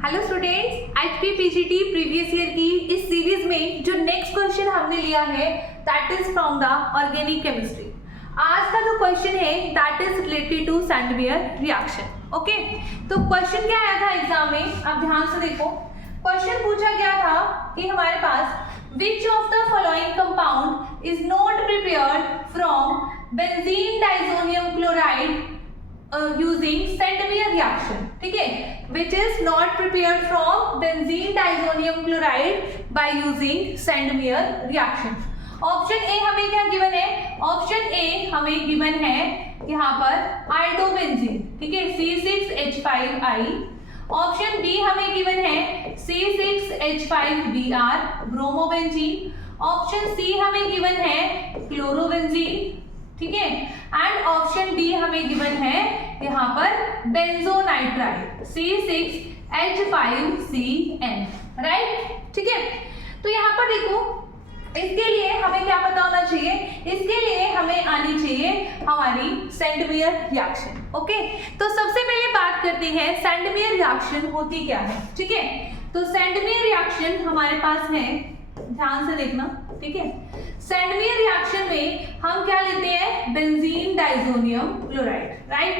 Hello students, HP PGT previous year की इस series में जो नेक्स्ट क्वेश्चन हमने लिया है that is from the organic chemistry. आज का जो क्वेश्चन है that is related to Sandmeyer reaction. Okay, तो क्वेश्चन क्या आया था एग्जाम में, आप ध्यान से देखो। क्वेश्चन पूछा गया था कि हमारे पास which of the following compound is not prepared from benzene diazonium chloride using Sandmeyer reaction, ठीक है, which is not prepared from benzene diazonium chloride by using Sandmeyer reaction। Option A हमें क्या गिवन है? ऑप्शन ए हमें given है यहाँ पर iodobenzene, ठीक है, C6H5I। ऑप्शन बी हमें गिवन है C6H5Br ब्रोमोबेंजीन। ऑप्शन सी हमें गिवन है क्लोरोबेंजीन, ठीक है, एंड ऑप्शन डी हमें गिवन है यहाँ पर बेंजोनाइट्राइड C6H5CN, राइट, ठीक है। तो यहाँ पर देखो, इसके लिए हमें क्या पता होना चाहिए? इसके लिए हमें आनी चाहिए हमारी सैंडमेयर रिएक्शन। ओके, तो सबसे पहले बात करते हैं सैंडमेयर रिएक्शन होती क्या है, ठीक है। तो सैंडमेयर रिएक्शन हमारे पास है, ध्यान से देखना, ठीक है। सैंडमेयर रिएक्शन में हम क्या लेते हैं? Benzene diazonium chloride, right.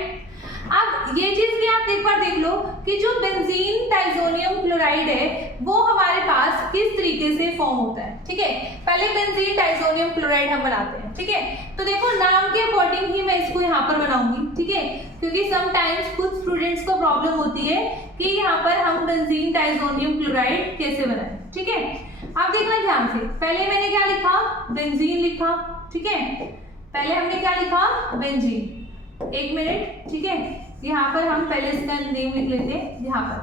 अब ये चीज भी आप एक बार देख लो कि जो बेंजीन डाइजोनियम क्लोराइड है वो हमारे पास किस तरीके से फॉर्म होता है, ठीक है। पहले बेंजीन डाइजोनियम क्लोराइड हम बनाते हैं, ठीक है। तो देखो, नाम के अकॉर्डिंग ही मैं इसको यहाँ पर बनाऊंगी, ठीक है, क्योंकि समटाइम्स कुछ स्टूडेंट्स को प्रॉब्लम होती है कि यहाँ पर हम बेंजीन डाइजोनियम क्लोराइड कैसे बनाएं, ठीक है। आप देखना ध्यान से, पहले मैंने क्या लिखा? बेंजीन लिखा, ठीक है। पहले हमने क्या लिखा? बेंजीन। एक मिनट, ठीक है, यहाँ पर हम पहले इसका नेम लिख लेते हैं। यहाँ पर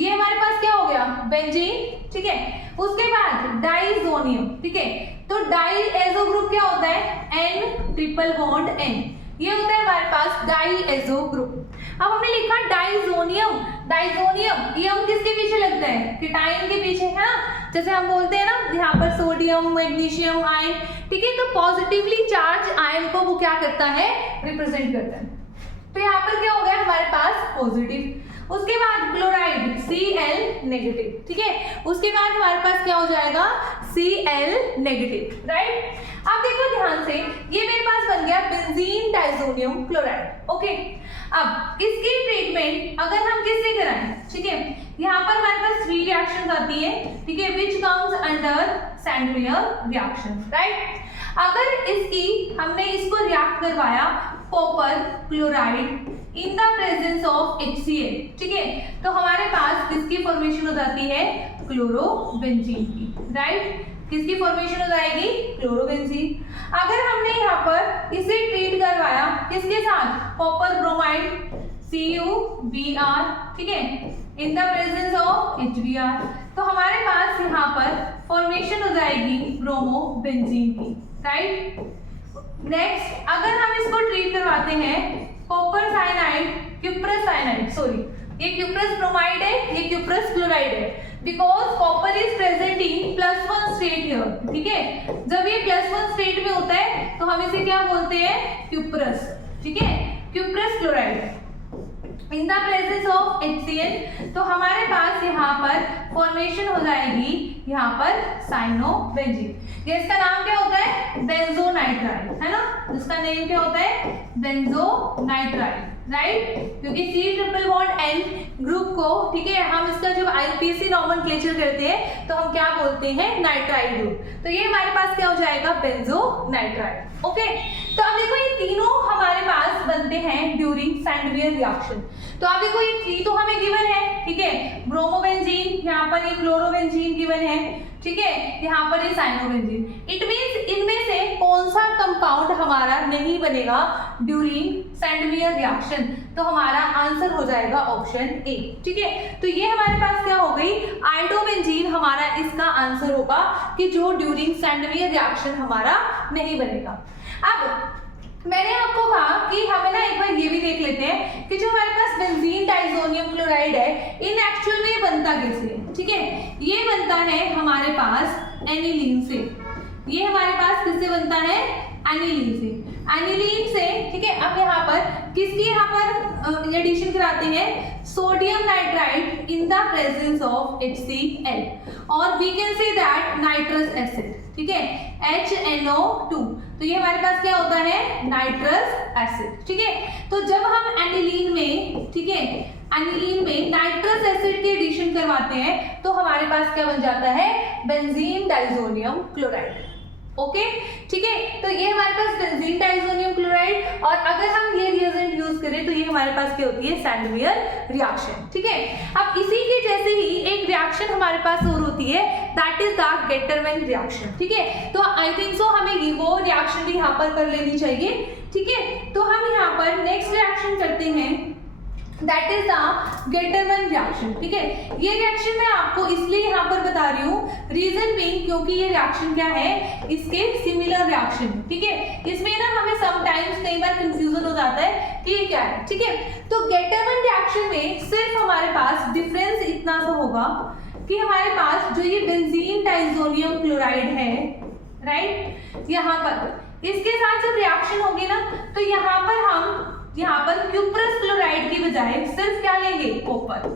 ये हमारे पास क्या हो गया? बेंजीन, ठीक है। उसके बाद डाइजोनियम, ठीक है। तो डाई एजो ग्रुप क्या होता है? N ट्रिपल बॉन्ड N, ये होता है हमारे पास डाई एजो ग्रुप। अब हमने लिखा डाइजोनियम, डाइजोनियम ये हम किसके पीछे लगता है? कीटाइन के पीछे, है ना। जैसे हम बोलते हैं ना यहाँ पर सोडियम, मैग्नीशियम, आयन, ठीक है। तो पॉजिटिवली चार्ज आयन को वो क्या करता है? रिप्रेजेंट करता है। तो यहाँ पर क्या हो गया हमारे पास? पॉजिटिव। उसके बाद क्लोराइड Cl नेगेटिव, ठीक है। उसके बाद हमारे पास क्या हो जाएगा? Cl negative, right. अब देखो ध्यान से, ये मेरे पास बन गया बेंजीन डाइजोनियम क्लोराइड। ओके, अब इसकी ट्रीटमेंट अगर हम किससे कराएं, ठीक है, यहाँ पर हमारे पास 3 रिएक्शंस आती है, ठीक है, which comes under Sandmeyer reaction, right. अगर हमने इसको रिएक्ट करवाया copper chloride in the presence of HCl, ठीक है, तो हमारे पास किसकी फॉर्मेशन हो जाती है? क्लोरोबेंजीन की, राइट। किसकी फॉर्मेशन हो जाएगी? क्लोरोबेंजीन। अगर हमने यहाँ पर इसे ट्रीट करवाया किसके साथ? कॉपर ब्रोमाइड CuBr, ठीक है, इन द प्रेजेंस ऑफ HBr, तो हमारे पास यहाँ पर फॉर्मेशन हो जाएगी ब्रोमोबेंजीन की, राइट। नेक्स्ट, अगर हम इसको ट्रीट करवाते हैं copper cyanide, cuprous cyanide, sorry, ये क्यूप्रस ब्रोमाइड है, ये क्यूप्रस क्लोराइड है, because copper is present in +1 state here, ठीक है। जब ये +1 स्टेट में होता है तो हम इसे क्या बोलते हैं? क्यूप्रस, ठीक है, cuprous chloride in the presence of HCl, तो हमारे पास यहाँ पर फॉर्मेशन हो जाएगी यहाँ पर साइनोबेंजीन। ये इसका नाम क्या होता है? बेंजोनाइट्राइड, है ना। इसका नेम क्या होता है? बेंजोनाइट्राइड, राइट, क्योंकि C triple bond N group को, ठीक है, हम इसका जब IPC नॉमेनक्लेचर करते हैं तो हम क्या बोलते हैं? Nitride group. तो ये हमारे पास क्या हो जाएगा? बेंजोनाइट्राइड। ओके, तो अब देखो ये तीनों हमारे पास बनते हैं ड्यूरिंग सैंडमेयर रिएक्शन। तो आप देखो ये 3 तो हमें गिवन है, ठीक है, ब्रोमोबेंजीन, यहाँ पर ये क्लोरोबेंजीन गिवन है, ठीक है, यहाँ पर ये साइनोबेंजीन। इट मींस इनमें से कौन सा कंपाउंड हमारा नहीं बनेगा ड्यूरिंग सैंडमेयर रिएक्शन? तो हमारा आंसर हो जाएगा ऑप्शन ए, ठीक है। तो ये हमारे पास क्या हो गई? आइडोबेंजीन हमारा इसका आंसर होगा कि जो ड्यूरिंग सैंडमेयर रिएक्शन हमारा नहीं बनेगा। अब मैंने आपको कहा कि हमें ना एक बार ये भी देख लेते हैं कि जो हमारे पास बेंजीन डाइजोनियम क्लोराइड है इन एक्चुअल में बनता कैसे है, ठीक है। ये बनता है हमारे पास एनिलीन से, ये हमारे पास किससे बनता है? एनिलीन से। एनिलीन से, ठीक है, अब यहाँ पर किसकी यहाँ पर एडिशन कराते हैं, sodium nitride in the presence of HCl और we can say that nitrous acid, ठीक है, HNO2, तो ये हमारे पास क्या होता है, नाइट्रस एसिड, ठीक है। तो जब हम एनिलीन में, ठीक है, एनिलीन में नाइट्रस एसिड के एडिशन करवाते हैं तो हमारे पास क्या बन जाता है, बेंजीन डाइजोनियम क्लोराइड, ओके, ठीक है। तो ये हमारे पास बेंजीन डाइजोनियम क्लोराइड, और अगर हम ये रिएजेंट यूज करें तो ये हमारे पास क्या होती है, सैंडवियर रिएक्शन, ठीक है। अब इसी के जैसे ही एक रिएक्शन हमारे पास और होती है, that is the Gattermann reaction, ठीक है। तो आई थिंक सो हमें ये वो रिएक्शन भी यहाँ पर कर लेनी चाहिए, ठीक है। तो हम यहाँ पर नेक्स्ट रिएक्शन करते हैं, that is the Gattermann reaction, ठीक है। ये रिएक्शन मैं आपको इसलिए यहाँ पर बता रही हूँ, रीजन बीइंग क्योंकि ये रिएक्शन क्या है, इसके सिमिलर रिएक्शन, ठीक है। इसमें ना हमें समटाइम्स कई बार कंफ्यूजन हो जाता है कि ये क्या है, ठीक है। तो गेटरमैन रिएक्शन में सिर्फ हमारे पास डिफरेंस इतना सा होगा कि हमारे पास जो ये बेंजीन डाइजोनियम क्लोराइड है, राइट, यहाँ पर इसके साथ जब रिएक्शन होगी ना तो यहाँ पर क्यूप्रस क्लोराइड की बजाय सिर्फ क्या लेंगे, कॉपर,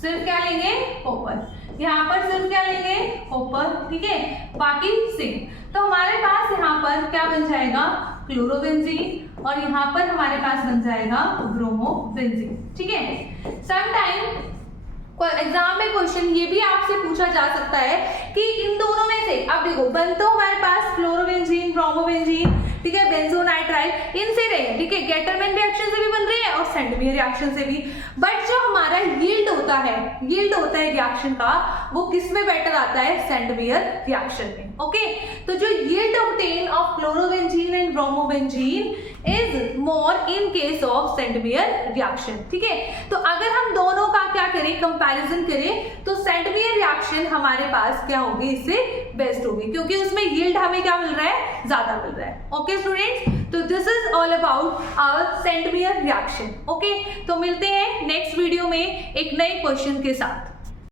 सिर्फ क्या लेंगे, कॉपर, यहाँ पर सिर्फ क्या लेंगे, कॉपर, ठीक है, बाकी सिंक। तो हमारे पास यहाँ पर क्या बन जाएगा, क्लोरोबेंजीन, और यहाँ पर हमारे पास बन जाएगा ब्रोमोबेंजीन, ठीक है। समटाइम एग्जाम में क्वेश्चन ये भी आपसे पूछा जा सकता है कि इन दोनों में से, अब देखो बन तो हमारे पास क्लोरोबेंजीन, ब्रोमोबेंजीन, ठीक है, बेंजोनाइट्राइल, इनसे रहे, ठीक है, गेटरमैन रिएक्शन से भी बन रही है और सैंडवियर रिएक्शन से भी, बट जो हमारा यील्ड होता है रिएक्शन का, वो किस में बेटर आता है, सैंडवियर रिएक्शन में, ओके। तो जो yield obtain of chlorobenzene and bromobenzene is more in case of Sandmeyer reaction, ठीक है। तो अगर हम दोनों का क्या करें, कंपैरिजन करें, तो सैंडवियर रिएक्शन हमारे पास क्या होगी, इससे बेस्ट होगी, क्योंकि उसमें यील्ड हमें क्या मिल रहा है, ज्यादा मिल रहा है, ओके स्टूडेंट्स। तो this is all about our Sandmeyer reaction, okay. तो मिलते हैं नेक्स्ट वीडियो में एक नए क्वेश्चन के साथ।